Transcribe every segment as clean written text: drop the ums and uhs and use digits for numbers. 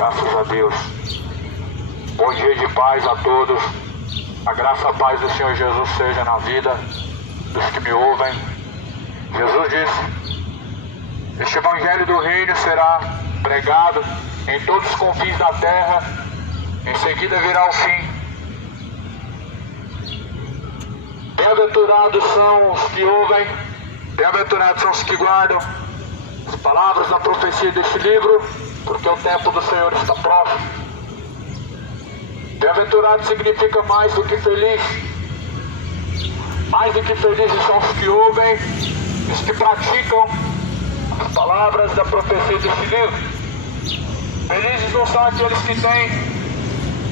Graças a Deus. Bom dia de paz a todos. A graça e a paz do Senhor Jesus seja na vida dos que me ouvem. Jesus disse: este evangelho do reino será pregado em todos os confins da terra, em seguida virá o fim. Bem-aventurados são os que ouvem, bem-aventurados são os que guardam as palavras da profecia deste livro, porque o tempo do Senhor está próximo. Bem-aventurado significa mais do que feliz. Mais do que felizes são os que ouvem, os que praticam as palavras da profecia deste livro. Felizes não são aqueles que têm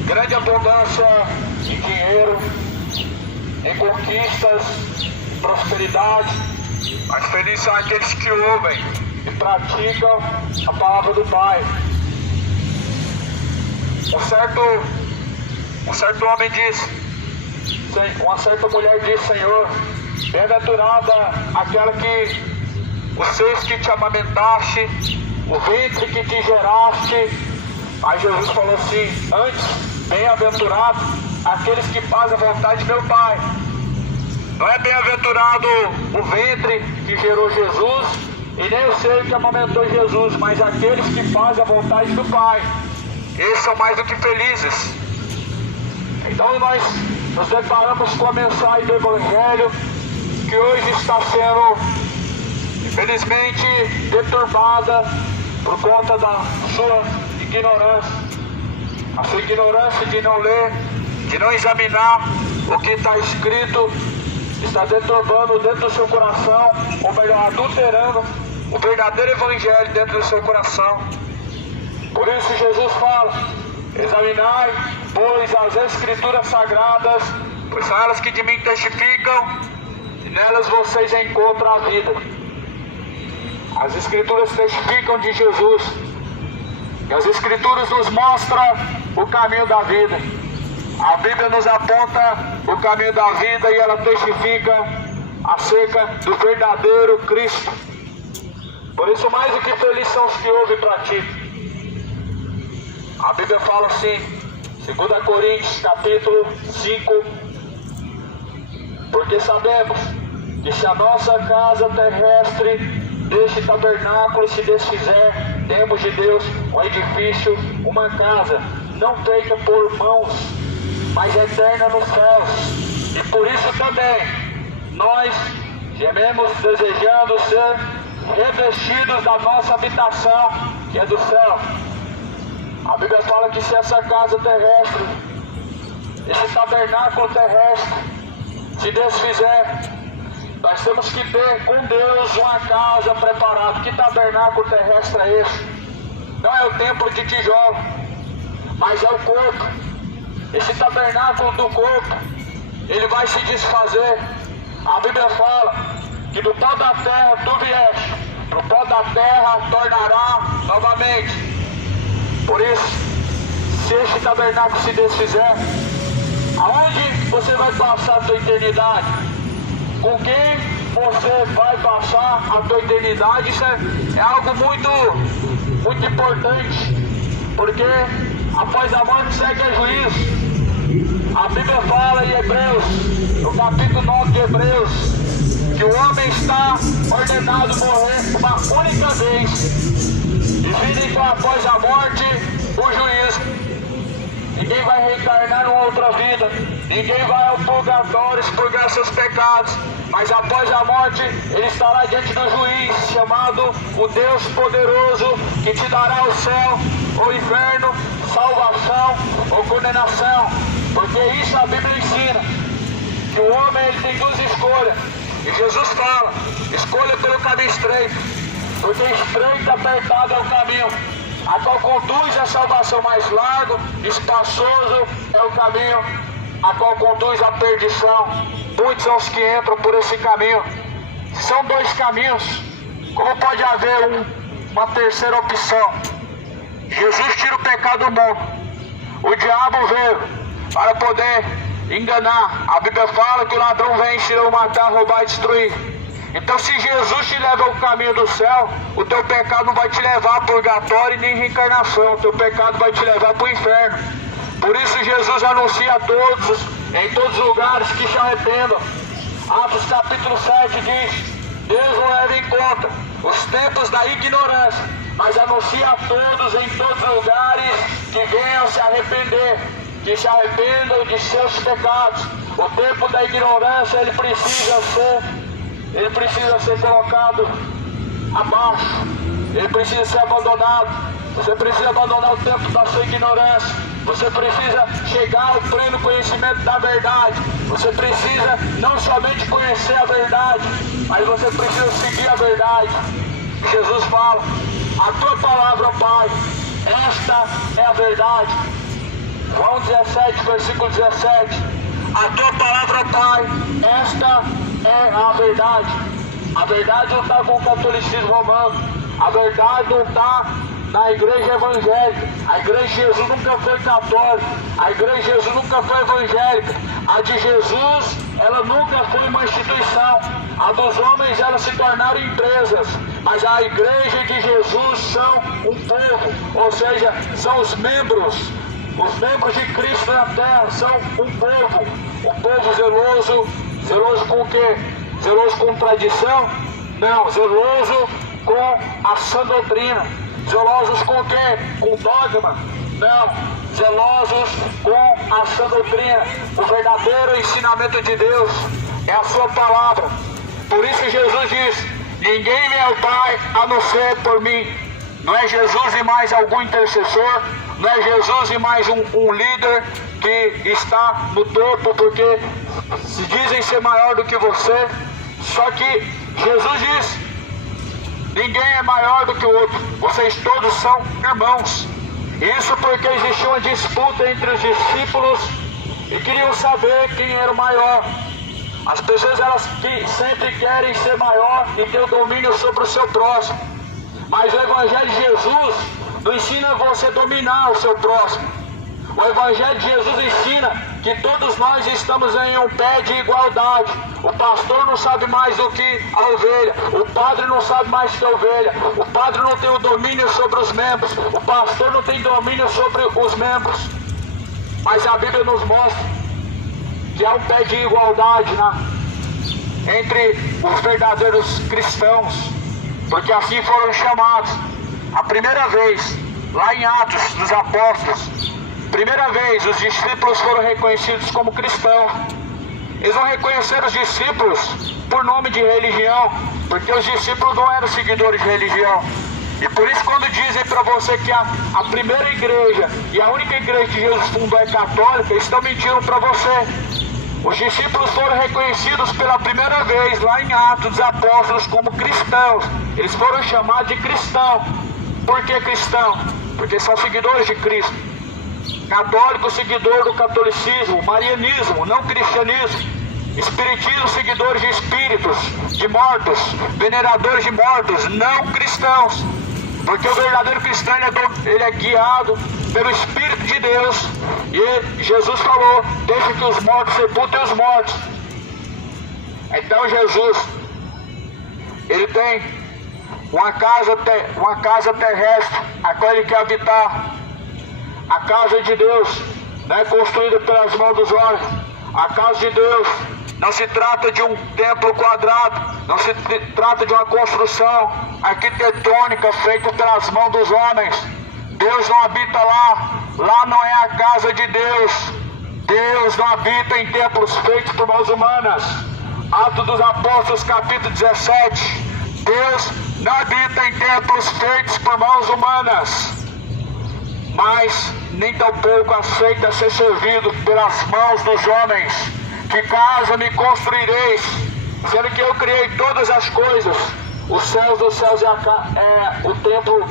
grande abundância em dinheiro, em conquistas, prosperidade, mas felizes são aqueles que ouvem e praticam a palavra do Pai. Um certo homem disse, uma certa mulher disse: Senhor, bem-aventurada aquela que os seios que te amamentaste, o ventre que te geraste. Aí Jesus falou assim: antes, bem-aventurado aqueles que fazem a vontade de meu Pai. Não é bem-aventurado o ventre que gerou Jesus, e nem o seio que amamentou Jesus, mas aqueles que fazem a vontade do Pai. Esses são mais do que felizes. Então nós nos deparamos com a mensagem do Evangelho, que hoje está sendo, infelizmente, deturbada por conta da sua ignorância. A sua ignorância de não ler, de não examinar o que está escrito, está deturbando dentro do seu coração, ou melhor, adulterando o verdadeiro Evangelho dentro do seu coração. Por isso Jesus fala: examinai, pois, as Escrituras Sagradas, pois são elas que de mim testificam, e nelas vocês encontram a vida. As Escrituras testificam de Jesus, e as Escrituras nos mostram o caminho da vida. A Bíblia nos aponta o caminho da vida e ela testifica acerca do verdadeiro Cristo. Por isso, mais do que felizes são os que ouvem e praticam. A Bíblia fala assim, 2 Coríntios capítulo 5: porque sabemos que se a nossa casa terrestre deste tabernáculo se desfizer, temos de Deus um edifício, uma casa, não feita por mãos, mas eterna nos céus. E por isso também nós gememos desejando ser revestidos da nossa habitação, que é do céu. A Bíblia fala que se essa casa terrestre, esse tabernáculo terrestre, se desfizer, nós temos que ter com Deus uma casa preparada. Que tabernáculo terrestre é esse? Não é o templo de tijolo, mas é o corpo. Esse tabernáculo do corpo, ele vai se desfazer. A Bíblia fala que do pó da terra tu vieste, do pó da terra tornará novamente. Por isso, se este tabernáculo se desfizer, aonde você vai passar a tua eternidade? Com quem você vai passar a tua eternidade? Isso é algo muito importante, porque após a morte segue o juízo. A Bíblia fala em Hebreus, no capítulo 9 de Hebreus, que o homem está ordenado morrer uma única vez, e vir então após a morte o juízo. Ninguém vai reencarnar numa outra vida, ninguém vai ao purgatório expurgar seus pecados, mas após a morte ele estará diante do juiz, chamado o Deus poderoso, que te dará o céu, o inferno, salvação ou condenação. Porque isso a Bíblia ensina, que o homem ele tem duas escolhas, e Jesus fala: escolha pelo caminho estreito, porque estreito e apertado é o caminho a qual conduz a salvação, mais largo, espaçoso é o caminho a qual conduz a perdição. Muitos são os que entram por esse caminho. São dois caminhos, como pode haver uma terceira opção? Jesus tira o pecado do mundo, o diabo veio para poder enganar. A Bíblia fala que o ladrão vem encher, matar, roubar e destruir. Então, se Jesus te leva ao caminho do céu, o teu pecado não vai te levar a purgatório e nem reencarnação. O teu pecado vai te levar para o inferno. Por isso Jesus anuncia a todos, em todos os lugares, que se arrependam. Atos capítulo 7 diz: Deus não leva em conta os tempos da ignorância, mas anuncia a todos em todos os lugares que venham se arrepender, que se arrependam de seus pecados. O tempo da ignorância ele precisa ser colocado abaixo, ele precisa ser abandonado. Você precisa abandonar o tempo da sua ignorância, você precisa chegar ao pleno conhecimento da verdade. Você precisa não somente conhecer a verdade, mas você precisa seguir a verdade. Jesus fala: a tua palavra, Pai, esta é a verdade. João 17, versículo 17: a tua palavra, Pai, esta é a verdade. A verdade não está com o catolicismo romano, a verdade não está na igreja evangélica. A igreja de Jesus nunca foi católica, a igreja de Jesus nunca foi evangélica. A de Jesus, ela nunca foi uma instituição. A dos homens, elas se tornaram empresas, mas a igreja de Jesus são um povo, ou seja, são os membros de Cristo na terra, são um povo zeloso com o quê? Zeloso com tradição? Não, zeloso com a sã doutrina. Zelosos com o quê? Com dogma? Não. Zelosos com a sã doutrina. O verdadeiro ensinamento de Deus é a sua palavra. Por isso Jesus diz: ninguém vem ao Pai a não ser por mim. Não é Jesus e mais algum intercessor, não é Jesus e mais um líder que está no topo porque se dizem ser maior do que você. Só que Jesus diz: ninguém é maior do que o outro, vocês todos são irmãos. Isso porque existia uma disputa entre os discípulos e queriam saber quem era o maior. As pessoas elas sempre querem ser maior e ter o domínio sobre o seu próximo. Mas o Evangelho de Jesus não ensina você a dominar o seu próximo. O Evangelho de Jesus ensina que todos nós estamos em um pé de igualdade. O pastor não sabe mais do que a ovelha. O padre não sabe mais que a ovelha. O padre não tem o domínio sobre os membros. O pastor não tem domínio sobre os membros. Mas a Bíblia nos mostra que há um pé de igualdade entre os verdadeiros cristãos. Porque assim foram chamados. A primeira vez, lá em Atos dos Apóstolos, primeira vez os discípulos foram reconhecidos como cristãos. Eles não reconheceram os discípulos por nome de religião, porque os discípulos não eram seguidores de religião. E por isso quando dizem para você que a primeira igreja e a única igreja que Jesus fundou é católica, eles estão mentindo para você. Os discípulos foram reconhecidos pela primeira vez lá em Atos dos Apóstolos como cristãos. Eles foram chamados de cristão. Por que cristão? Porque são seguidores de Cristo. Católico, seguidor do catolicismo. Marianismo, não cristianismo. Espiritismo, seguidores de espíritos, de mortos. Veneradores de mortos, não cristãos. Porque o verdadeiro cristão ele é guiado pelo Espírito de Deus. E Jesus falou: deixa que os mortos sepultem os mortos. Então Jesus, ele tem uma casa terrestre, a qual ele quer habitar. A casa de Deus não é construída pelas mãos dos homens. A casa de Deus não se trata de um templo quadrado, não se trata de uma construção arquitetônica feita pelas mãos dos homens. Deus não habita lá, lá não é a casa de Deus. Deus não habita em templos feitos por mãos humanas. Atos dos Apóstolos, capítulo 17. Deus não habita em templos feitos por mãos humanas, mas nem tampouco aceita ser servido pelas mãos dos homens. Que casa me construireis, sendo que eu criei todas as coisas. Os céus dos céus é o templo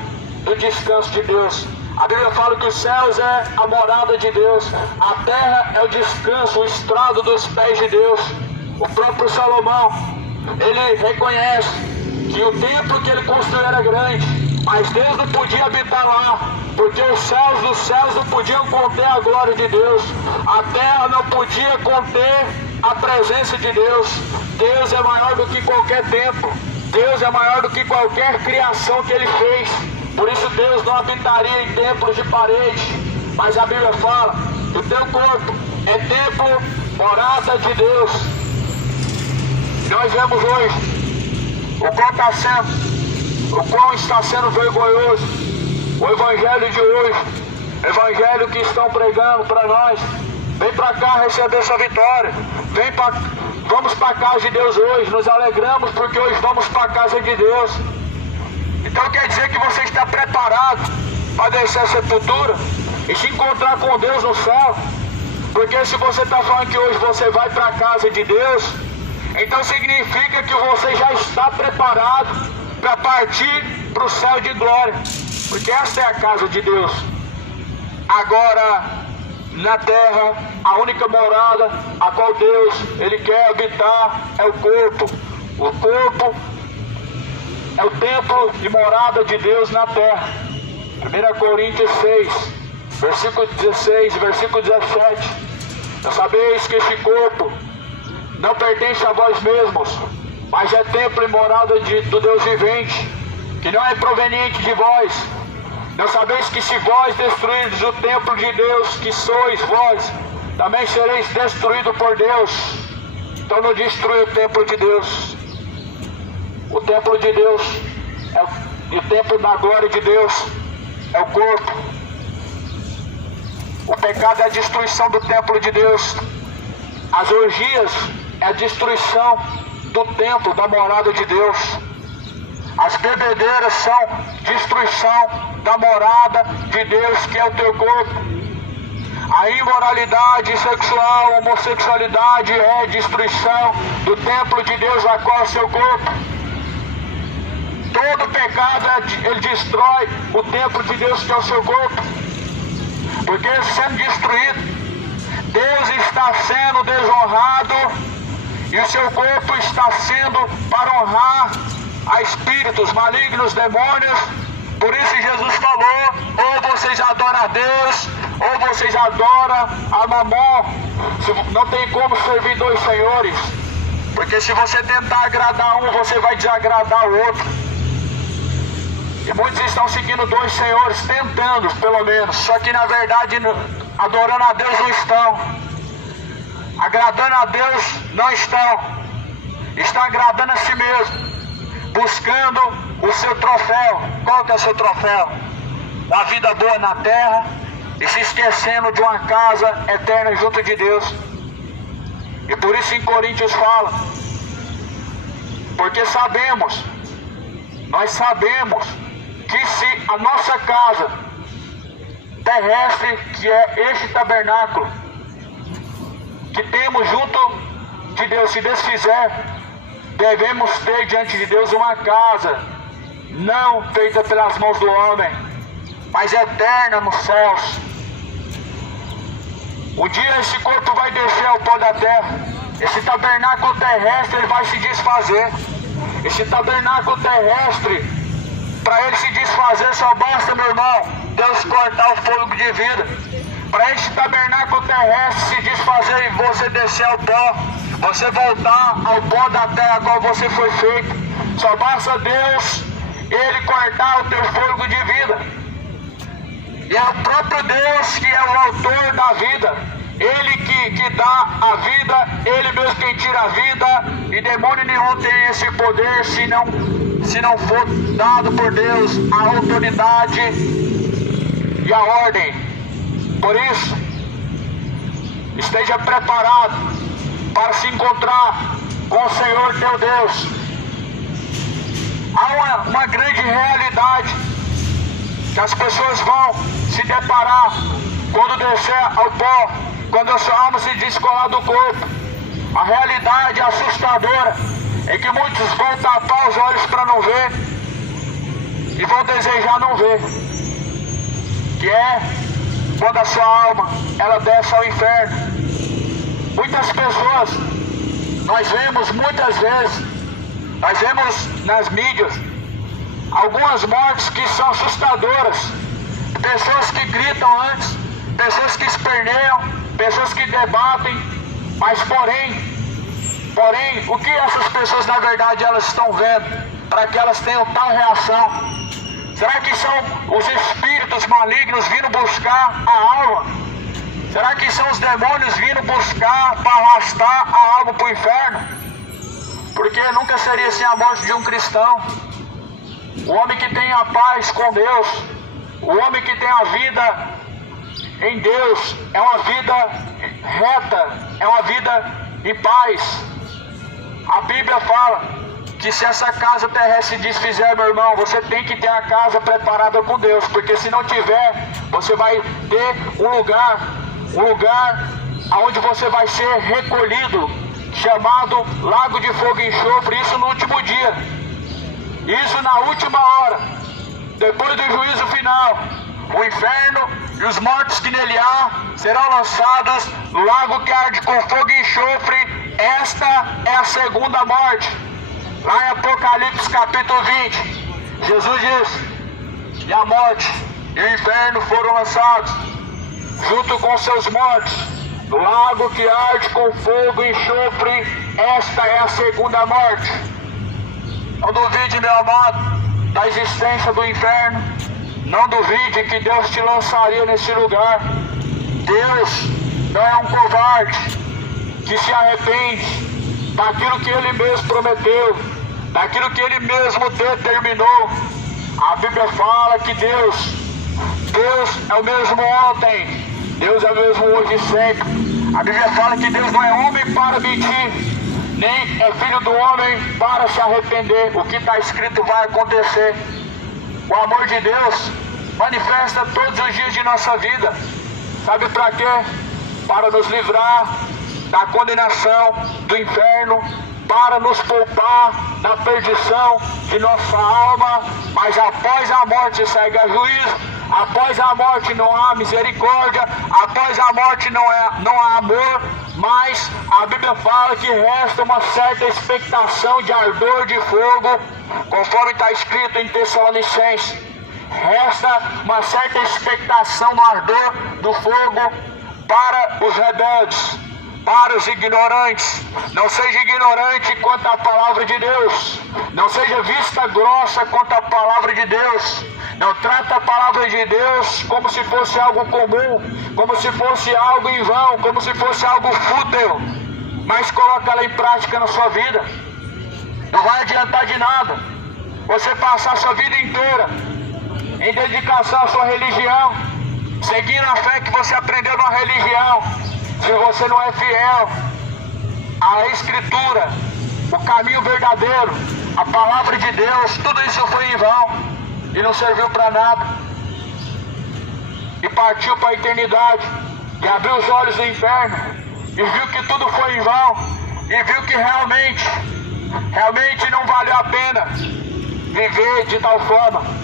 do descanso de Deus. A Bíblia fala que os céus é a morada de Deus, a terra é o descanso, o estrado dos pés de Deus. O próprio Salomão, ele reconhece que o templo que ele construiu era grande, mas Deus não podia habitar lá, porque os céus dos céus não podiam conter a glória de Deus, a terra não podia conter a presença de Deus. Deus é maior do que qualquer templo, Deus é maior do que qualquer criação que ele fez. Por isso Deus não habitaria em templos de parede, mas a Bíblia fala que o teu corpo é templo, morada de Deus. E nós vemos hoje o qual está sendo vergonhoso o evangelho de hoje, evangelho que estão pregando para nós. Vem para cá receber essa vitória, vamos para a casa de Deus hoje, nos alegramos porque hoje vamos para a casa de Deus. Então quer dizer que você está preparado para descer a sepultura e se encontrar com Deus no céu? Porque se você está falando que hoje você vai para a casa de Deus, então significa que você já está preparado para partir para o céu de glória, porque esta é a casa de Deus. Agora, na terra, a única morada a qual Deus ele quer habitar é o corpo. O corpo é o templo e morada de Deus na terra. 1 Coríntios 6, versículo 16, versículo 17. Já sabeis que este corpo não pertence a vós mesmos, mas é templo e morada do Deus vivente, que não é proveniente de vós. Não sabeis que se vós destruirdes o templo de Deus, que sois vós, também sereis destruídos por Deus. Então não destrui o templo de Deus. O templo de Deus E o templo da glória de Deus é o corpo. O pecado é a destruição do templo de Deus. As orgias é a destruição do templo, da morada de Deus. As bebedeiras são destruição da morada de Deus, que é o teu corpo. A imoralidade sexual, a homossexualidade é destruição do templo de Deus, a qual é o seu corpo. Todo pecado, ele destrói o templo de Deus, que é o seu corpo. Porque sendo destruído, Deus está sendo desonrado e o seu corpo está sendo para honrar a espíritos malignos, demônios. Por isso Jesus falou: ou vocês adoram a Deus, ou vocês adoram a Mamon. Não tem como servir dois senhores, porque se você tentar agradar um, você vai desagradar o outro. E muitos estão seguindo dois senhores, tentando pelo menos, só que na verdade adorando a Deus não estão, agradando a Deus não estão, estão agradando a si mesmo, buscando o seu troféu. Qual que é o seu troféu? Uma vida boa na terra e se esquecendo de uma casa eterna junto de Deus. E por isso em Coríntios fala: porque nós sabemos que se a nossa casa terrestre, que é este tabernáculo que temos junto de Deus, se desfizer, devemos ter diante de Deus uma casa, não feita pelas mãos do homem, mas eterna nos céus. Um dia esse corpo vai descer ao pó da terra. Esse tabernáculo terrestre, ele vai se desfazer. Esse tabernáculo terrestre, para ele se desfazer, só basta, meu irmão, Deus cortar o fôlego de vida. Para este tabernáculo terrestre se desfazer e você descer ao pó, você voltar ao pó da terra qual você foi feito, só basta Deus, ele cortar o teu fôlego de vida. E é o próprio Deus que é o autor da vida, ele que dá a vida, ele mesmo quem tira a vida, e demônio nenhum tem esse poder se não for dado por Deus a autoridade e a ordem. Por isso, esteja preparado para se encontrar com o Senhor teu Deus. Há uma grande realidade que as pessoas vão se deparar quando descer ao pó, quando a sua alma se descolar do corpo. A realidade assustadora é que muitos vão tapar os olhos para não ver e vão desejar não ver, que é quando a sua alma ela desce ao inferno. Muitas pessoas, nós vemos muitas vezes, nós vemos nas mídias algumas mortes que são assustadoras, pessoas que gritam antes, pessoas que esperneiam, pessoas que debatem, mas porém, o que essas pessoas na verdade elas estão vendo para que elas tenham tal reação? Será que são os espíritos malignos vindo buscar a alma? Será que são os demônios vindo buscar para arrastar a alma para o inferno? Porque nunca seria assim a morte de um cristão. O homem que tem a paz com Deus, o homem que tem a vida em Deus, é uma vida reta, é uma vida em paz. A Bíblia fala que se essa casa terrestre se desfizer, meu irmão, você tem que ter a casa preparada com Deus, porque se não tiver, você vai ter um lugar onde você vai ser recolhido, chamado Lago de Fogo e Enxofre, isso no último dia, isso na última hora, depois do juízo final. O inferno e os mortos que nele há serão lançados no lago que arde com fogo e enxofre. Esta é a segunda morte. Lá em Apocalipse capítulo 20, Jesus diz: e a morte e o inferno foram lançados junto com seus mortos no lago que arde com fogo e enxofre. Esta é a segunda morte. Não duvide, meu amado, da existência do inferno. Não duvide que Deus te lançaria nesse lugar. Deus não é um covarde que se arrepende daquilo que Ele mesmo prometeu. daquilo que Ele mesmo determinou. A Bíblia fala que Deus é o mesmo ontem, Deus é o mesmo hoje e sempre. A Bíblia fala que Deus não é homem para mentir, nem é filho do homem para se arrepender. O que está escrito vai acontecer. O amor de Deus manifesta todos os dias de nossa vida. Sabe para quê? Para nos livrar da condenação do inferno, para nos poupar da perdição de nossa alma. Mas após a morte segue a juízo, após a morte não há misericórdia, após a morte não há amor, mas a Bíblia fala que resta uma certa expectação de ardor de fogo, conforme está escrito em Tessalonicenses. Resta uma certa expectação no ardor do fogo para os rebeldes, para os ignorantes. Não seja ignorante quanto à palavra de Deus. Não seja vista grossa quanto à palavra de Deus. Não trata a palavra de Deus como se fosse algo comum, como se fosse algo em vão, como se fosse algo fútil. Mas coloca ela em prática na sua vida. Não vai adiantar de nada você passar a sua vida inteira em dedicação à sua religião, seguindo a fé que você aprendeu na religião, se você não é fiel à Escritura, o caminho verdadeiro, a palavra de Deus. Tudo isso foi em vão e não serviu para nada, e partiu para a eternidade, e abriu os olhos do inferno, e viu que tudo foi em vão, e viu que realmente não valeu a pena viver de tal forma.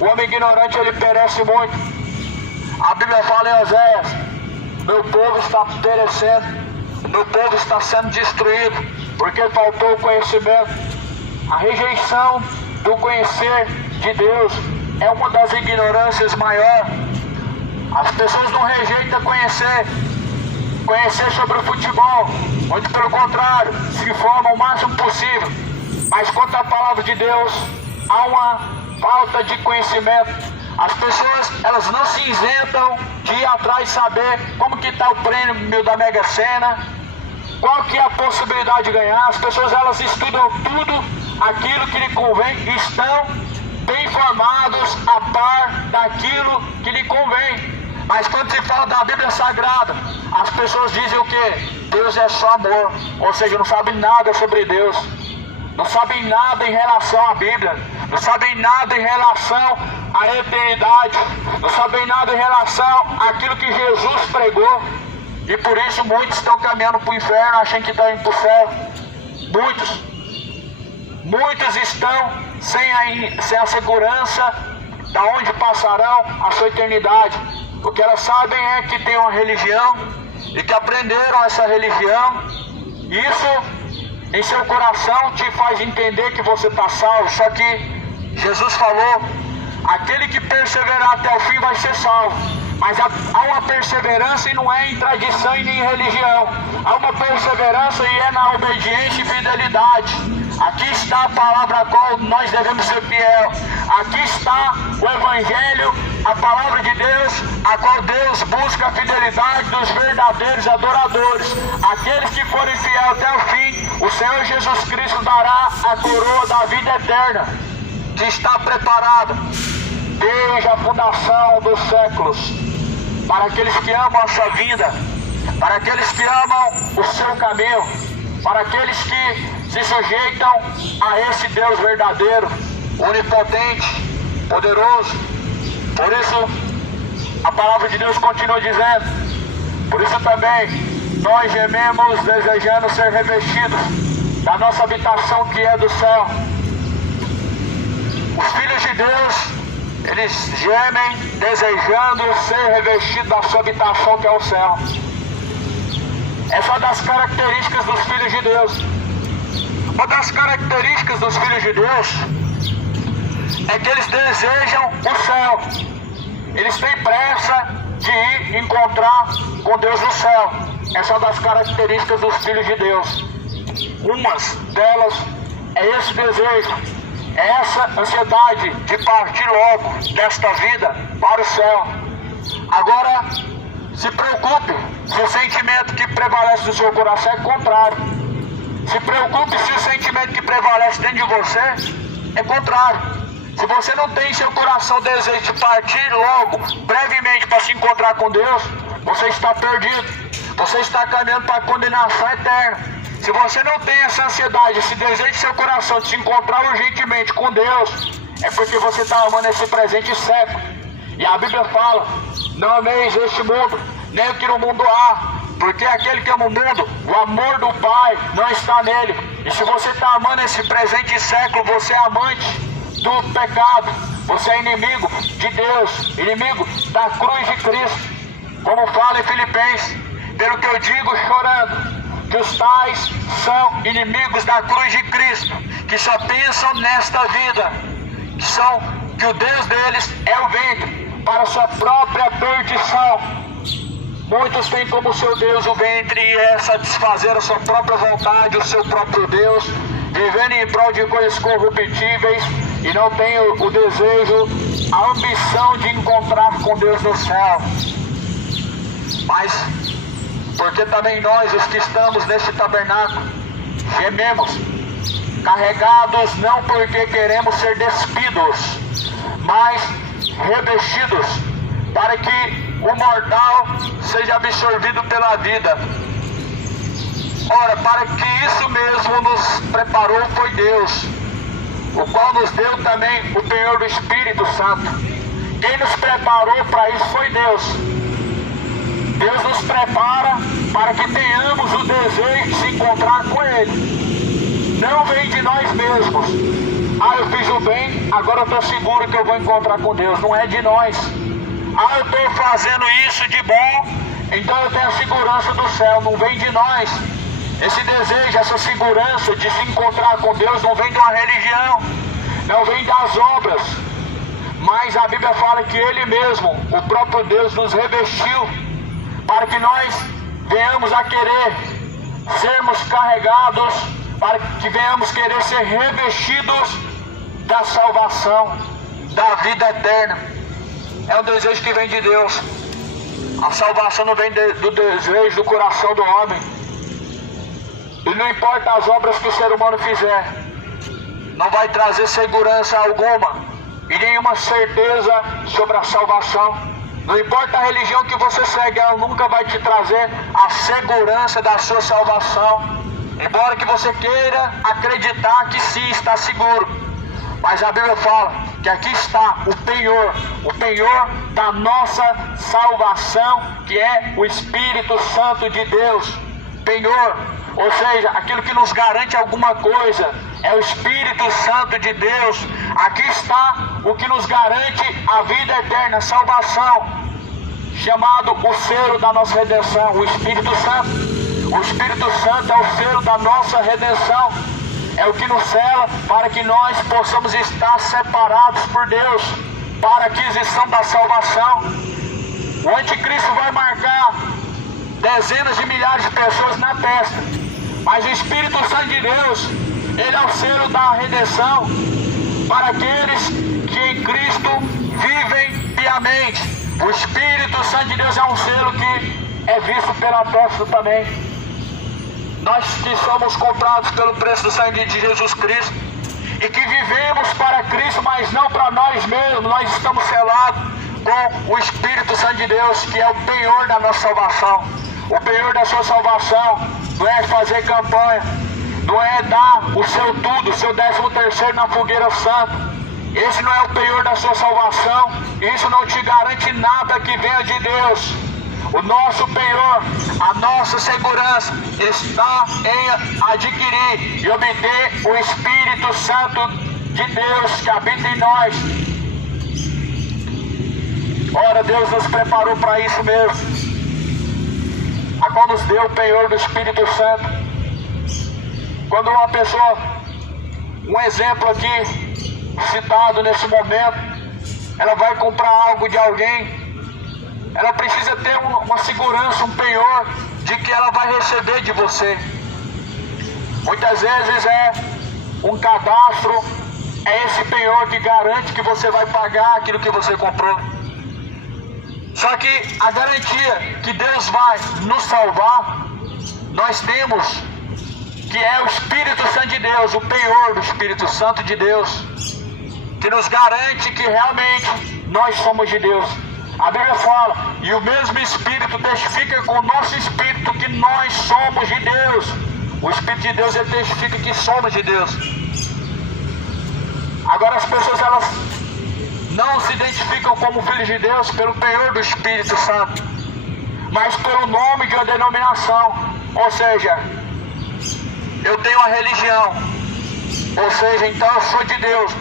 O homem ignorante, ele perece muito. A Bíblia fala em Oséias: meu povo está perecendo, meu povo está sendo destruído, porque faltou o conhecimento. A rejeição do conhecer de Deus é uma das ignorâncias maiores. As pessoas não rejeitam conhecer sobre o futebol, muito pelo contrário, se informam o máximo possível. Mas quanto à palavra de Deus, há uma falta de conhecimento. As pessoas, elas não se isentam de ir atrás e saber como que está o prêmio da Mega Sena, qual que é a possibilidade de ganhar. As pessoas, elas estudam tudo aquilo que lhe convém e estão bem informados a par daquilo que lhe convém. Mas quando se fala da Bíblia Sagrada, as pessoas dizem o quê? Deus é só amor, ou seja, não sabem nada sobre Deus, não sabem nada em relação à Bíblia, não sabem nada em relação à eternidade, não sabem nada em relação àquilo que Jesus pregou. E por isso muitos estão caminhando para o inferno, achando que estão indo para o céu. Muitos estão sem a segurança da onde passarão a sua eternidade. O que elas sabem é que tem uma religião e que aprenderam essa religião. Isso em seu coração te faz entender que você está salvo. Só que Jesus falou: aquele que perseverar até o fim vai ser salvo. Mas há uma perseverança e não é em tradição e nem em religião. Há uma perseverança e é na obediência e fidelidade. Aqui está a palavra a qual nós devemos ser fiel. Aqui está o Evangelho, a palavra de Deus, a qual Deus busca a fidelidade dos verdadeiros adoradores. Aqueles que forem fiéis até o fim, o Senhor Jesus Cristo dará a coroa da vida eterna, que está preparada desde a fundação dos séculos, para aqueles que amam a sua vida, para aqueles que amam o seu caminho, para aqueles que se sujeitam a esse Deus verdadeiro, onipotente, poderoso. Por isso, a palavra de Deus continua dizendo: por isso também nós gememos desejando ser revestidos da nossa habitação que é do céu. Os filhos de Deus, eles gemem desejando ser revestidos da sua habitação que é o céu. Essa é uma das características dos filhos de Deus. Uma das características dos filhos de Deus é que eles desejam o céu. Eles têm pressa de ir encontrar com Deus no céu. Essa é uma das características dos filhos de Deus. Umas delas é esse desejo, é essa ansiedade de partir logo desta vida para o céu. Agora, se preocupe se o sentimento que prevalece no seu coração é contrário. Se preocupe se o sentimento que prevalece dentro de você é contrário. Se você não tem em seu coração o desejo de partir logo, brevemente, para se encontrar com Deus, você está perdido. Você está caminhando para a condenação eterna. Se você não tem essa ansiedade, esse desejo de seu coração de se encontrar urgentemente com Deus, é porque você está amando esse presente século. E a Bíblia fala: não ameis este mundo, nem o que no mundo há. Porque aquele que ama o mundo, o amor do Pai não está nele. E se você está amando esse presente século, você é amante do pecado. Você é inimigo de Deus, inimigo da cruz de Cristo. Como fala em Filipenses: pelo que eu digo chorando, que os tais são inimigos da cruz de Cristo, que só pensam nesta vida, que o Deus deles é o ventre, para sua própria perdição. Muitos têm como seu Deus o ventre e é satisfazer a sua própria vontade, o seu próprio Deus, vivendo em prol de coisas corruptíveis e não têm o desejo, a ambição de encontrar com Deus no céu. Mas, porque também nós, os que estamos neste tabernáculo, gememos, carregados não porque queremos ser despidos, mas revestidos, para que o mortal seja absorvido pela vida. Ora, para que isso mesmo nos preparou foi Deus, o qual nos deu também o penhor do Espírito Santo. Quem nos preparou para isso foi Deus. Deus nos prepara para que tenhamos o desejo de se encontrar com Ele. Não vem de nós mesmos. Eu fiz o bem, agora eu estou seguro que eu vou encontrar com Deus. Não é de nós. Eu estou fazendo isso de bom, então eu tenho a segurança do céu. Não vem de nós. Esse desejo, essa segurança de se encontrar com Deus não vem de uma religião, não vem das obras. Mas a Bíblia fala que Ele mesmo, o próprio Deus, nos revestiu para que nós venhamos a querer sermos carregados, para que venhamos querer ser revestidos da salvação, da vida eterna. É um desejo que vem de Deus. A salvação não vem do desejo do coração do homem. E não importa as obras que o ser humano fizer, não vai trazer segurança alguma e nenhuma certeza sobre a salvação. Não importa a religião que você segue, ela nunca vai te trazer a segurança da sua salvação. Embora que você queira acreditar que sim, está seguro. Mas a Bíblia fala que aqui está o penhor da nossa salvação, que é o Espírito Santo de Deus. Penhor, ou seja, aquilo que nos garante alguma coisa, é o Espírito Santo de Deus. Aqui está o que nos garante a vida eterna, a salvação, chamado o selo da nossa redenção, o Espírito Santo. O Espírito Santo é o selo da nossa redenção, é o que nos sela para que nós possamos estar separados por Deus, para a aquisição da salvação. O anticristo vai marcar dezenas de milhares de pessoas na testa, mas o Espírito Santo de Deus, ele é o selo da redenção para aqueles que em Cristo vivem piamente. O Espírito Santo de Deus é um selo que é visto pela testa também. Nós que somos comprados pelo preço do sangue de Jesus Cristo e que vivemos para Cristo, mas não para nós mesmos, nós estamos selados com o Espírito Santo de Deus, que é o penhor da nossa salvação. O penhor da sua salvação não é fazer campanha, não é dar o seu tudo, o seu 13º na fogueira santa. Esse não é o penhor da sua salvação, isso não te garante nada que venha de Deus. O nosso penhor, a nossa segurança está em adquirir e obter o Espírito Santo de Deus que habita em nós. Ora, Deus nos preparou para isso mesmo, a qual nos deu o penhor do Espírito Santo. Quando uma pessoa, um exemplo aqui citado nesse momento, ela vai comprar algo de alguém, ela precisa ter uma segurança, um penhor de que ela vai receber de você. Muitas vezes é um cadastro, é esse penhor que garante que você vai pagar aquilo que você comprou. Só que a garantia que Deus vai nos salvar, nós temos, que é o Espírito Deus, o penhor do Espírito Santo de Deus, que nos garante que realmente nós somos de Deus. A Bíblia fala, e o mesmo Espírito testifica com o nosso Espírito que nós somos de Deus. O Espírito de Deus, ele testifica que somos de Deus. Agora as pessoas, elas não se identificam como filhos de Deus pelo penhor do Espírito Santo, mas pelo nome de uma denominação. Ou seja, eu tenho uma religião, ou seja, então eu sou de Deus.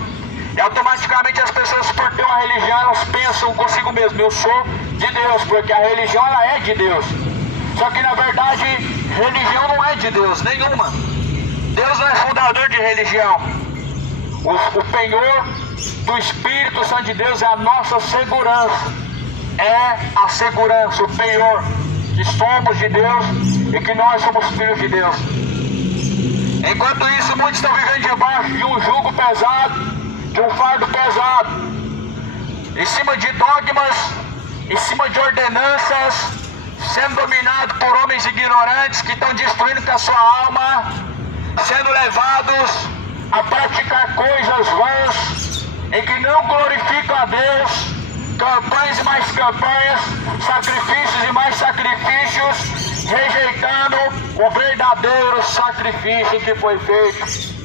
E automaticamente as pessoas, por ter uma religião, elas pensam consigo mesmo, eu sou de Deus, porque a religião, ela é de Deus. Só que na verdade, religião não é de Deus, nenhuma. Deus não é fundador de religião. O penhor do Espírito Santo de Deus é a nossa segurança. É a segurança, o penhor, que somos de Deus e que nós somos filhos de Deus. Enquanto isso, muitos estão vivendo debaixo de um jugo pesado, de um fardo pesado, em cima de dogmas, em cima de ordenanças, sendo dominado por homens ignorantes que estão destruindo com a sua alma, sendo levados a praticar coisas vãs, em que não glorificam a Deus, campanhas e mais campanhas, sacrifícios e mais sacrifícios, rejeitando o verdadeiro sacrifício que foi feito,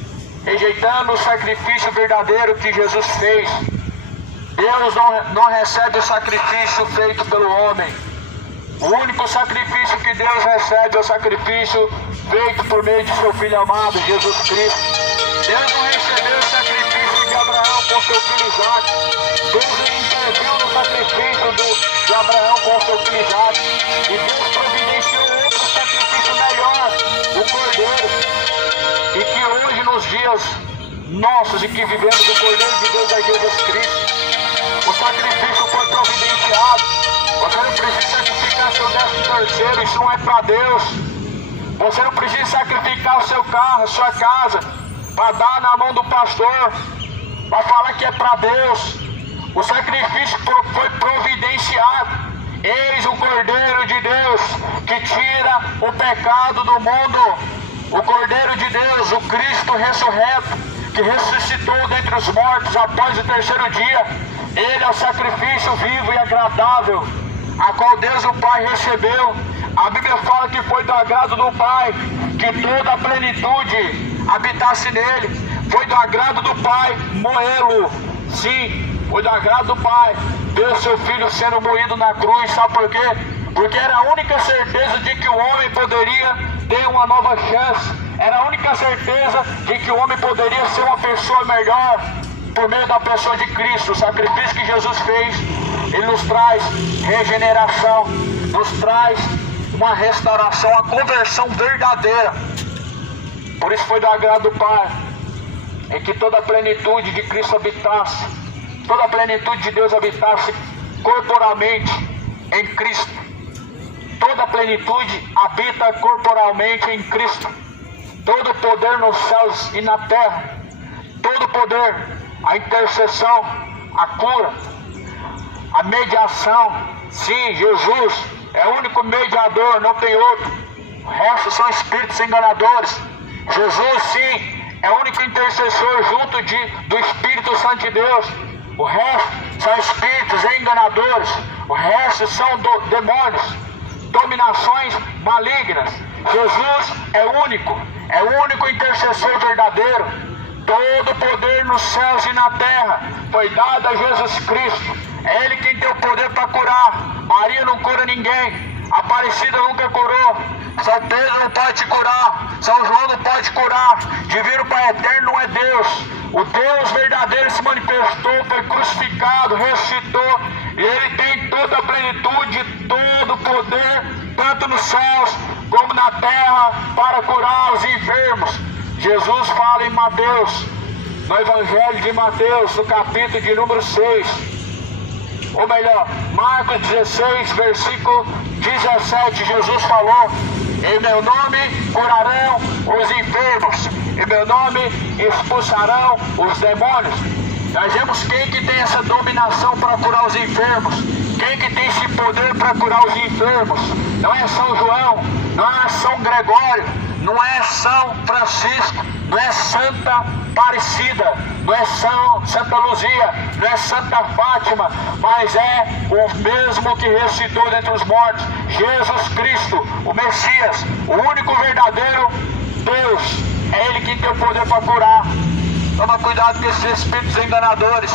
rejeitando o sacrifício verdadeiro que Jesus fez. Deus não recebe o sacrifício feito pelo homem. O único sacrifício que Deus recebe é o sacrifício feito por meio de seu Filho amado, Jesus Cristo. Deus não recebeu o sacrifício de Abraão com seu filho Isaac. Deus interviu no sacrifício de Abraão com seu filho Isaac. E Deus providenciou outro sacrifício melhor, o Cordeiro. E que hoje, nos dias nossos e que vivemos, o Cordeiro de Deus é Jesus Cristo. O sacrifício foi providenciado. Você não precisa sacrificar seu 13º, isso não é para Deus. Você não precisa sacrificar o seu carro, a sua casa, para dar na mão do pastor, para falar que é para Deus. O sacrifício foi providenciado. Eis o Cordeiro de Deus, que tira o pecado do mundo. O Cordeiro de Deus, o Cristo ressurreto, que ressuscitou dentre os mortos após o 3º dia. Ele é o sacrifício vivo e agradável, a qual Deus o Pai recebeu. A Bíblia fala que foi do agrado do Pai que toda a plenitude habitasse nele. Foi do agrado do Pai moê-lo. Sim, foi do agrado do Pai ver seu filho sendo moído na cruz. Sabe por quê? Porque era a única certeza de que o homem poderia ter uma nova chance. Era a única certeza de que o homem poderia ser uma pessoa melhor por meio da pessoa de Cristo. O sacrifício que Jesus fez, ele nos traz regeneração, nos traz uma restauração, uma conversão verdadeira. Por isso foi do agrado do Pai em que toda a plenitude de Cristo habitasse, toda a plenitude de Deus habitasse corporalmente em Cristo. Toda a plenitude habita corporalmente em Cristo. Todo o poder nos céus e na terra, todo o poder, a intercessão, a cura, a mediação. Sim, Jesus é o único mediador, não tem outro. O resto são espíritos enganadores. Jesus, sim, é o único intercessor junto do Espírito Santo de Deus. O resto são espíritos enganadores. O resto são demônios, dominações malignas. Jesus é o único intercessor verdadeiro. Todo o poder nos céus e na terra foi dado a Jesus Cristo. É Ele quem tem o poder para curar. Maria não cura ninguém. Aparecida nunca curou. São Pedro não pode te curar. São João não pode curar. De vir o Pai eterno não é Deus. O Deus verdadeiro se manifestou, foi crucificado, ressuscitou. E Ele tem toda a plenitude, todo o poder, tanto nos céus como na terra, para curar os enfermos. Jesus fala em Mateus, no Evangelho de Mateus, no capítulo de número 6, ou melhor, Marcos 16, versículo 17, Jesus falou: em meu nome curarão os enfermos, em meu nome expulsarão os demônios. Nós vemos quem que tem essa dominação para curar os enfermos, quem que tem esse poder para curar os enfermos. Não é São João, não é São Gregório, não é São Francisco, não é Santa Aparecida, não é Santa Luzia, não é Santa Fátima, mas é o mesmo que ressuscitou dentre os mortos, Jesus Cristo, o Messias, o único verdadeiro Deus. É Ele que tem o poder para curar. Toma cuidado com esses espíritos enganadores.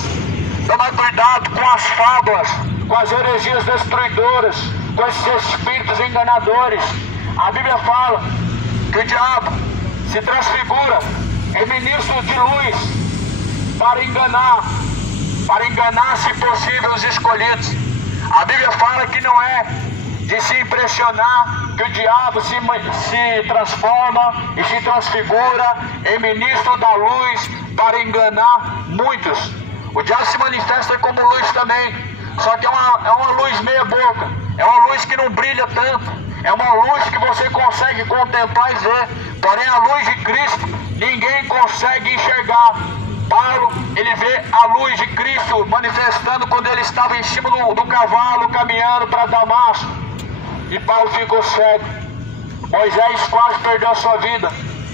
Toma cuidado com as fábulas, com as heresias destruidoras, com esses espíritos enganadores. A Bíblia fala que o diabo se transfigura em ministro de luz para enganar, se possível, os escolhidos. A Bíblia fala que não é de se impressionar que o diabo se transforma e se transfigura em ministro da luz para enganar muitos. O diabo se manifesta como luz também, só que é uma luz meia boca, é uma luz que não brilha tanto, é uma luz que você consegue contemplar e ver, porém a luz de Cristo ninguém consegue enxergar. Paulo, ele vê a luz de Cristo manifestando quando ele estava em cima do cavalo, caminhando para Damasco, e Paulo ficou cego. Moisés quase perdeu a sua vida,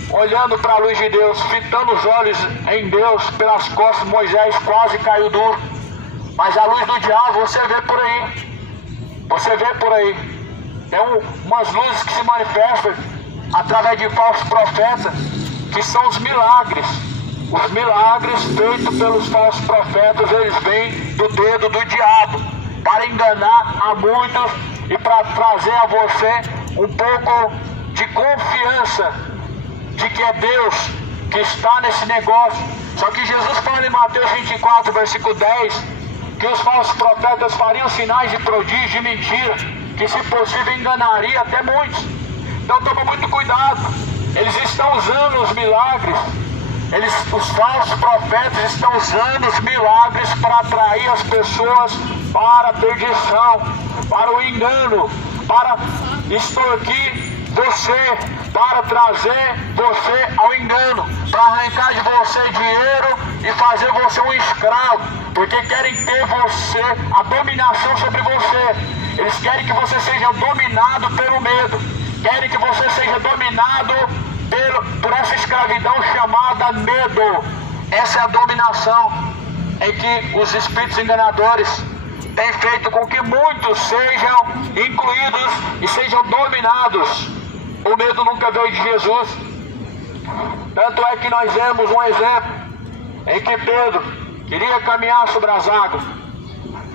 olhando para a luz de Deus, fitando os olhos em Deus pelas costas. Moisés quase caiu duro. Mas a luz do diabo você vê por aí, tem umas luzes que se manifestam através de falsos profetas, que são os milagres feitos pelos falsos profetas. Eles vêm do dedo do diabo para enganar a muitos e para trazer a você um pouco de confiança de que é Deus que está nesse negócio. Só que Jesus fala em Mateus 24, versículo 10, que os falsos profetas fariam sinais de prodígio, de mentira, que se possível enganaria até muitos. Então toma muito cuidado. Eles estão usando os milagres, os falsos profetas estão usando os milagres para atrair as pessoas para a perdição, para o engano, para extorquir você, para trazer você ao engano, para arrancar de você dinheiro e fazer você um escravo, porque querem ter você, a dominação sobre você. Eles querem que você seja dominado pelo medo, querem que você seja dominado por essa escravidão chamada medo. Essa é a dominação em que os espíritos enganadores têm feito com que muitos sejam incluídos e sejam dominados. O medo nunca veio de Jesus. Tanto é que nós vemos um exemplo em que Pedro queria caminhar sobre as águas,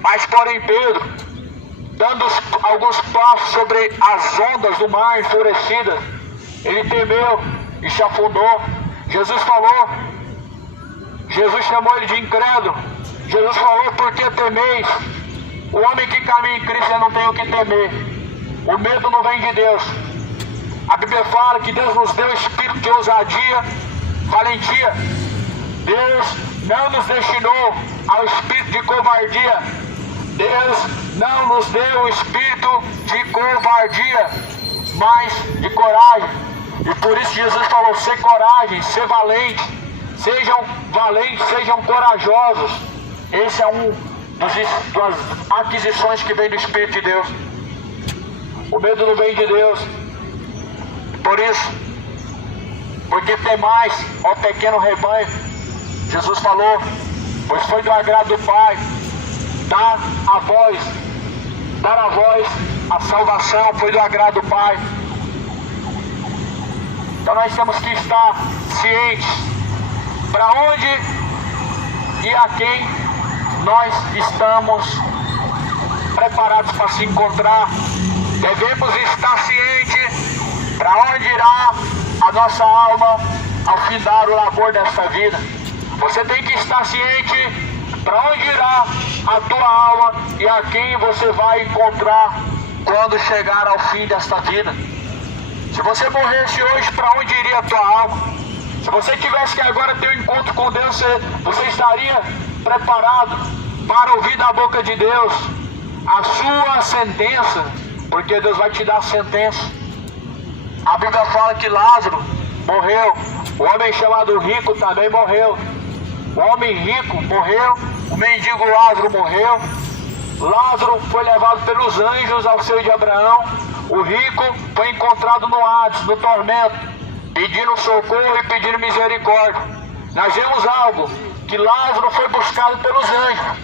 mas porém Pedro, dando alguns passos sobre as ondas do mar enfurecidas, ele temeu e se afundou. Jesus chamou ele de incrédulo. Jesus falou: por que temeis? O homem que caminha em Cristo não tem o que temer. O medo não vem de Deus. A Bíblia fala que Deus nos deu espírito de ousadia, valentia. Deus não nos destinou ao espírito de covardia. Deus não nos deu o espírito de covardia, mas de coragem. E por isso Jesus falou: ser coragem, ser valente. Sejam valentes, sejam corajosos. Esse é das aquisições que vem do Espírito de Deus. O medo não vem de Deus. Por isso, porque temais, ó pequeno rebanho, Jesus falou: pois foi do agrado do Pai dar a voz a salvação, foi do agrado do Pai. Então nós temos que estar cientes para onde e a quem nós estamos preparados para se encontrar. Devemos estar cientes para onde irá a nossa alma ao findar o labor desta vida. Você tem que estar ciente para onde irá a tua alma e a quem você vai encontrar quando chegar ao fim desta vida. Se você morresse hoje, para onde iria a tua alma? Se você tivesse que agora ter um encontro com Deus, você estaria preparado para ouvir da boca de Deus a sua sentença, porque Deus vai te dar a sentença. A Bíblia fala que Lázaro morreu, o homem chamado rico também morreu. O homem rico morreu, o mendigo Lázaro morreu. Lázaro foi levado pelos anjos ao seio de Abraão. O rico foi encontrado no Hades, no tormento. pedindo socorro e pedindo misericórdia. Nós vemos algo, que Lázaro foi buscado pelos anjos.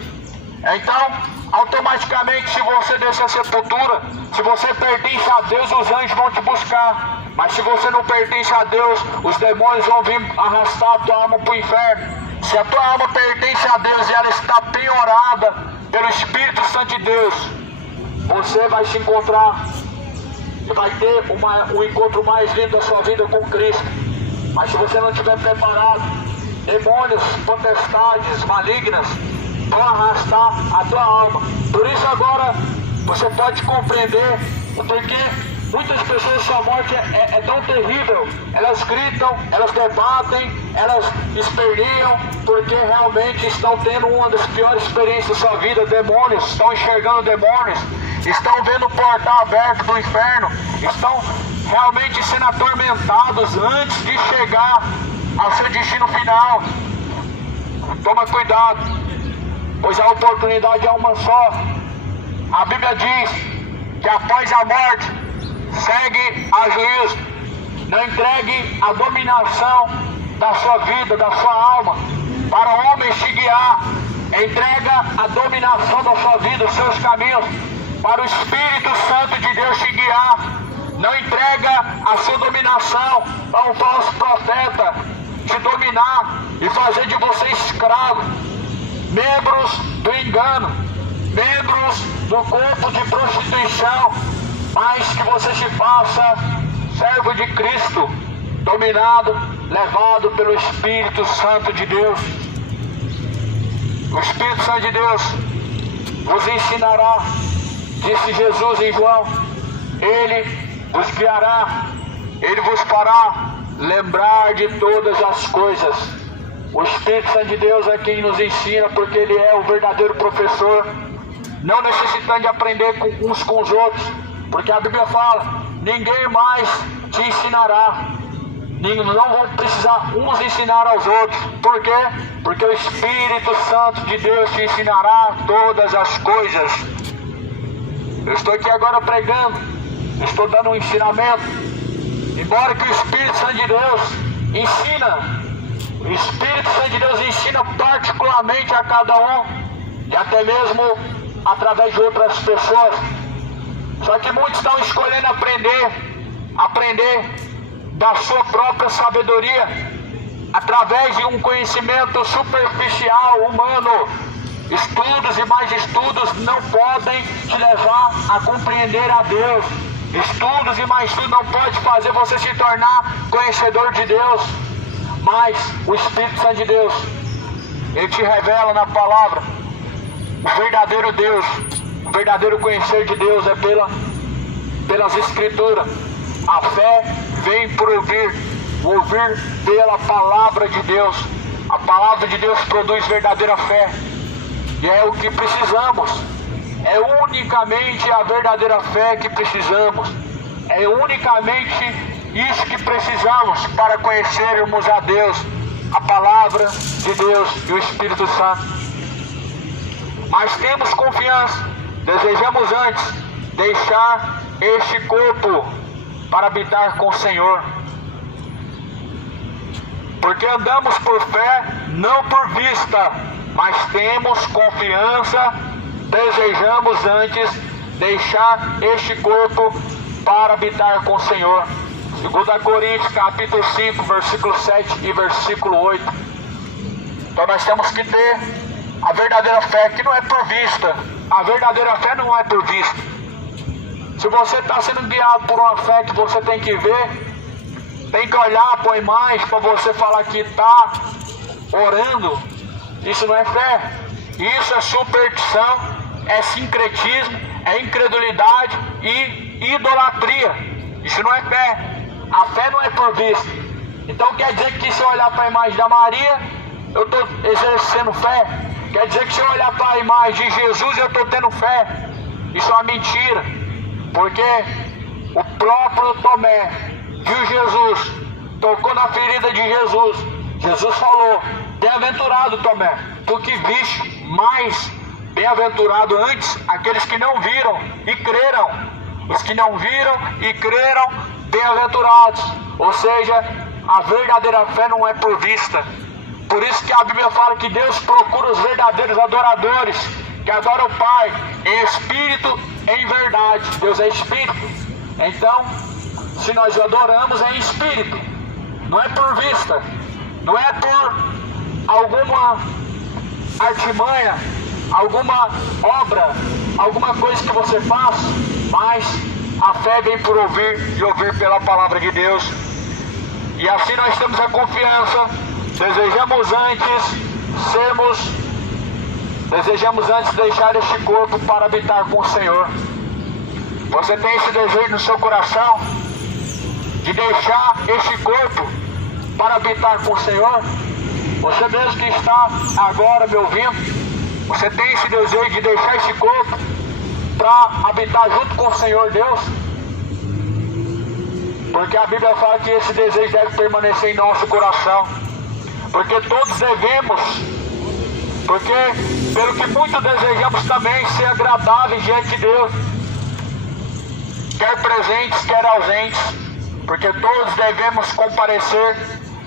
Então, automaticamente, se você descer a sepultura, se você pertence a Deus, os anjos vão te buscar. Mas se você não pertence a Deus, os demônios vão vir arrastar a tua alma para o inferno. Se a tua alma pertence a Deus e ela está penhorada pelo Espírito Santo de Deus, você vai se encontrar e vai ter o encontro mais lindo da sua vida com Cristo. Mas se você não estiver preparado, demônios, potestades malignas vão arrastar a tua alma. Por isso agora você pode compreender o porquê muitas pessoas, sua morte é tão terrível. Elas gritam, elas debatem, elas esperneam, porque realmente estão tendo uma das piores experiências da sua vida. Demônios, estão enxergando demônios, estão vendo o portal aberto do inferno, estão realmente sendo atormentados antes de chegar ao seu destino final. Toma cuidado, pois a oportunidade é uma só. A Bíblia diz que após a morte segue a juízo. Não entregue a dominação da sua vida, da sua alma, para o homem te guiar. Entrega a dominação da sua vida, os seus caminhos, para o Espírito Santo de Deus te guiar. Não entrega a sua dominação a um falso profeta te dominar e fazer de você escravo, membros do engano, membros do corpo de prostituição, mas que você se faça servo de Cristo, dominado, levado pelo Espírito Santo de Deus. O Espírito Santo de Deus vos ensinará, disse Jesus em João, Ele vos guiará, Ele vos fará lembrar de todas as coisas. O Espírito Santo de Deus é quem nos ensina, porque Ele é o verdadeiro professor, não necessitando de aprender uns com os outros, porque a Bíblia fala, ninguém mais te ensinará, não vão precisar uns ensinar aos outros. Por quê? Porque o Espírito Santo de Deus te ensinará todas as coisas. Eu estou aqui agora pregando, estou dando um ensinamento, embora que o Espírito Santo de Deus ensina, o Espírito Santo de Deus ensina particularmente a cada um, e até mesmo através de outras pessoas. Só que muitos estão escolhendo aprender da sua própria sabedoria, através de um conhecimento superficial, humano. Estudos e mais estudos não podem te levar a compreender a Deus. Estudos e mais estudos não podem fazer você se tornar conhecedor de Deus. Mas o Espírito Santo de Deus, Ele te revela na palavra o verdadeiro Deus. O verdadeiro conhecer de Deus é pelas Escrituras. A fé vem por ouvir, o ouvir pela palavra de Deus. A palavra de Deus produz verdadeira fé. E é o que precisamos. É unicamente a verdadeira fé que precisamos. É unicamente isso que precisamos para conhecermos a Deus, a palavra de Deus e o Espírito Santo. Mas temos confiança, desejamos antes deixar este corpo para habitar com o Senhor. Porque andamos por fé, não por vista, mas temos confiança, desejamos antes deixar este corpo para habitar com o Senhor. 2 Coríntios capítulo 5, versículo 7 e versículo 8. Então nós temos que ter a verdadeira fé, que não é por vista. A verdadeira fé não é por vista. Se você está sendo guiado por uma fé que você tem que ver, tem que olhar para a imagem para você falar que está orando, isso não é fé. Isso é superstição, é sincretismo, é incredulidade e idolatria. Isso não é fé. A fé não é por vista. Então quer dizer que se eu olhar para a imagem da Maria, eu estou exercendo fé? Quer dizer que se eu olhar para a imagem de Jesus, eu estou tendo fé? Isso é uma mentira. Porque o próprio Tomé viu Jesus, tocou na ferida de Jesus. Jesus falou, bem-aventurado Tomé, tu que viste, mais bem-aventurado antes aqueles que não viram e creram. Os que não viram e creram, bem-aventurados. Ou seja, a verdadeira fé não é por vista. Por isso que a Bíblia fala que Deus procura os verdadeiros adoradores, que adoram o Pai em espírito e em verdade. Deus é espírito. Então, se nós o adoramos é em espírito, não é por vista, não é por alguma artimanha, alguma obra, alguma coisa que você faz, mas a fé vem por ouvir e ouvir pela palavra de Deus. E assim nós temos a confiança, desejamos antes deixar este corpo para habitar com o Senhor. Você tem esse desejo no seu coração de deixar este corpo para habitar com o Senhor? Você mesmo que está agora me ouvindo, você tem esse desejo de deixar esse corpo para habitar junto com o Senhor Deus? Porque a Bíblia fala que esse desejo deve permanecer em nosso coração. Porque todos devemos, porque pelo que muito desejamos também ser agradáveis diante de Deus, quer presentes, quer ausentes, porque todos devemos comparecer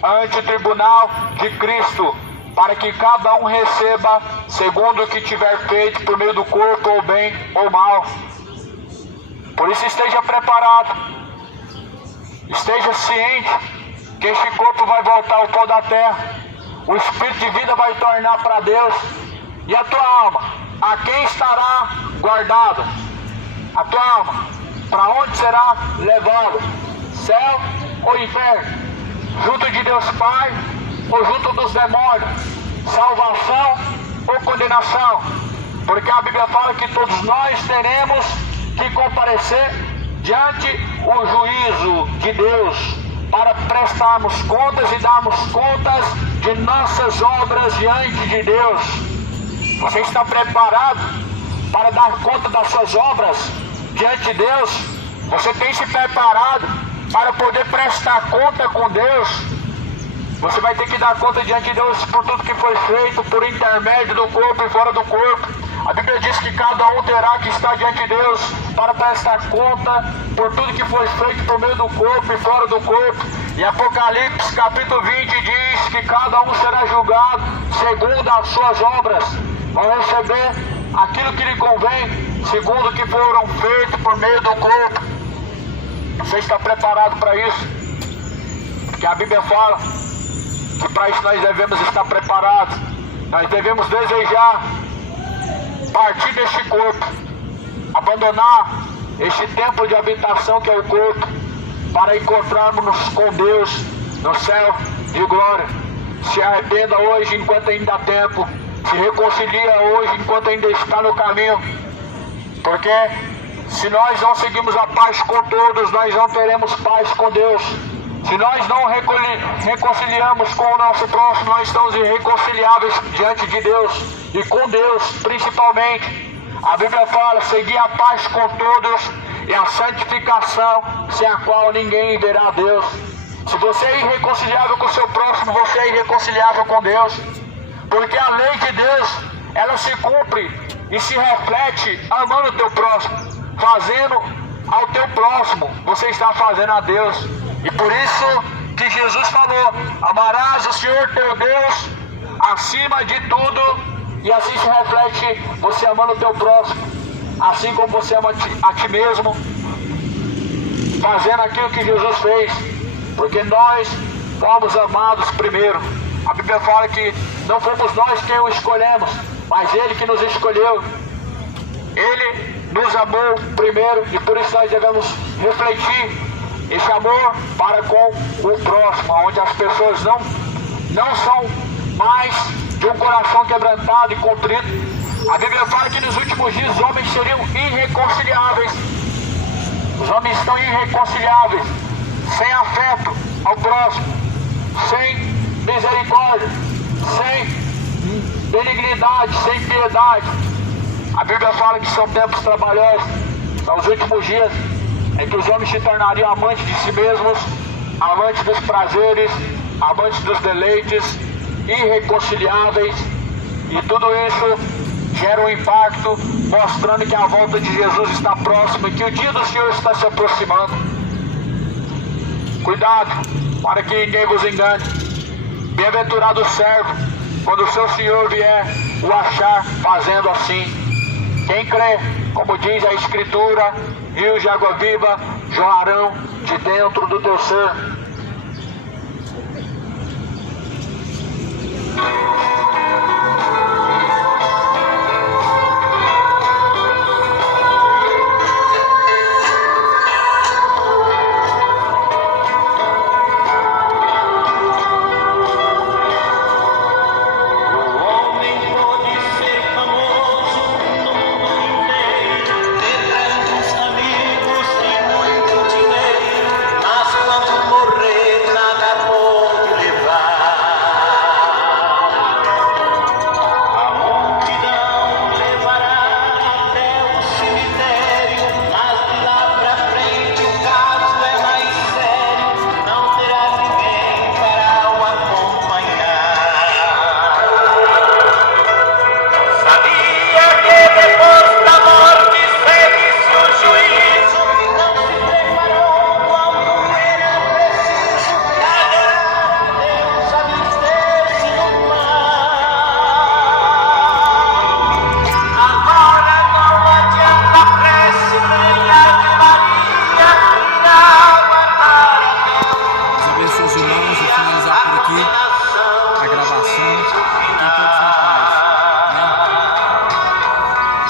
ante o tribunal de Cristo, para que cada um receba segundo o que tiver feito por meio do corpo, ou bem ou mal. Por isso esteja preparado, esteja ciente que este corpo vai voltar ao pó da terra, o espírito de vida vai tornar para Deus, e a tua alma, a quem estará guardada? A tua alma, para onde será levada? Céu ou inferno? Junto de Deus Pai ou junto dos demônios? Salvação ou condenação? Porque a Bíblia fala que todos nós teremos que comparecer diante o juízo de Deus, para prestarmos contas e darmos contas de nossas obras diante de Deus. Você está preparado para dar conta das suas obras diante de Deus? Você tem se preparado para poder prestar conta com Deus? Você vai ter que dar conta diante de Deus por tudo que foi feito por intermédio do corpo e fora do corpo. A Bíblia diz que cada um terá que estar diante de Deus para prestar conta por tudo que foi feito por meio do corpo e fora do corpo. E Apocalipse capítulo 20 diz que cada um será julgado segundo as suas obras. Vão receber aquilo que lhe convém, segundo o que foram feitos por meio do corpo. Você está preparado para isso? Porque a Bíblia fala que para isso nós devemos estar preparados. Nós devemos desejar partir deste corpo, abandonar este templo de habitação que é o corpo, para encontrarmos com Deus no céu de glória. Se arrependa hoje enquanto ainda há tempo, se reconcilia hoje enquanto ainda está no caminho, porque se nós não seguimos a paz com todos, nós não teremos paz com Deus. Se nós não reconciliamos com o nosso próximo, nós estamos irreconciliáveis diante de Deus e com Deus principalmente. A Bíblia fala: seguir a paz com todos e a santificação, sem a qual ninguém verá a Deus. Se você é irreconciliável com o seu próximo, você é irreconciliável com Deus. Porque a lei de Deus, ela se cumpre e se reflete amando o teu próximo. Fazendo ao teu próximo, você está fazendo a Deus. E por isso que Jesus falou: amarás o Senhor teu Deus acima de tudo, e assim se reflete você amando o teu próximo, assim como você ama a ti mesmo, fazendo aquilo que Jesus fez, porque nós fomos amados primeiro. A Bíblia fala que não fomos nós quem o escolhemos, mas Ele que nos escolheu. Ele nos amou primeiro, e por isso nós devemos refletir esse amor para com o próximo, onde as pessoas não são mais de um coração quebrantado e contrito. A Bíblia fala que nos últimos dias os homens seriam irreconciliáveis. Os homens estão irreconciliáveis, sem afeto ao próximo, sem misericórdia, sem benignidade, sem piedade. A Bíblia fala que são tempos trabalhosos, são os últimos dias em que os homens se tornariam amantes de si mesmos, amantes dos prazeres, amantes dos deleites, irreconciliáveis, e tudo isso gera um impacto, mostrando que a volta de Jesus está próxima e que o dia do Senhor está se aproximando. Cuidado, para que ninguém vos engane. Bem-aventurado o servo, quando o seu senhor vier o achar fazendo assim. Quem crê, como diz a Escritura, rios de água viva jorrarão de dentro do teu ser.